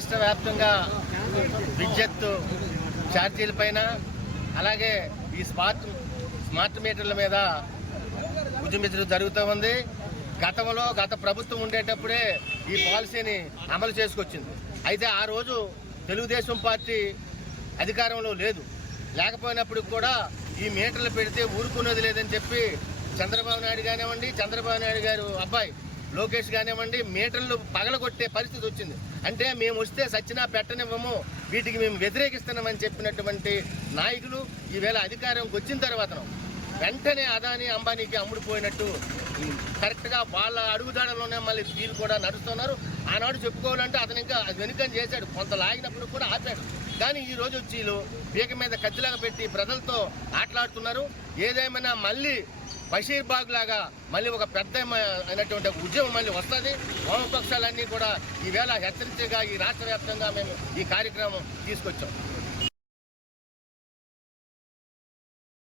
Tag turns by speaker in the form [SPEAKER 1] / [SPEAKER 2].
[SPEAKER 1] రాష్ట్ర వ్యాప్తంగా విద్యుత్ ఛార్జీల పైన అలాగే ఈ స్మార్ట్ స్మార్ట్ మీటర్ల మీద ఉద్యమించడం జరుగుతూ ఉంది. గతంలో గత ప్రభుత్వం ఉండేటప్పుడే ఈ పాలసీని అమలు చేసుకొచ్చింది. అయితే ఆ రోజు తెలుగుదేశం పార్టీ అధికారంలో లేదు. లేకపోయినప్పుడు కూడా ఈ మీటర్లు పెడితే ఊరుకునేది లేదని చెప్పి చంద్రబాబు నాయుడు కానివ్వండి చంద్రబాబు నాయుడు గారు అబ్బాయి లోకేష్ కానివ్వండి మీటర్లు పగలగొట్టే పరిస్థితి వచ్చింది. అంటే మేము వస్తే సచ్చినా పెట్టనివ్వము వీటికి మేము వ్యతిరేకిస్తున్నామని చెప్పినటువంటి నాయకులు ఈవేళ అధికారంకి వచ్చిన తర్వాత వెంటనే అదాని అంబానీకి అమ్ముడుపోయినట్టు కరెక్ట్గా వాళ్ళ అడుగుదాడలోనే మళ్ళీ వీళ్ళు కూడా నడుస్తున్నారు. ఆనాడు చెప్పుకోవాలంటే అతను ఇంకా వెనుకని చేశాడు. కొంత లాగినప్పుడు కూడా ఆపాడు. కానీ ఈ రోజు వచ్చి వీళ్ళు పీక మీద కత్తిలాగా పెట్టి ప్రజలతో ఆటలాడుతున్నారు. ఏదేమైనా మళ్ళీ బషీర్బాగ్ లాగా మళ్ళీ ఒక పెద్ద అయినటువంటి ఉద్యమం మళ్ళీ వస్తుంది. వామపక్షాలన్నీ కూడా ఈవేళ హెచ్చరించగా ఈ రాష్ట్ర వ్యాప్తంగా మేము ఈ కార్యక్రమం తీసుకొచ్చాం.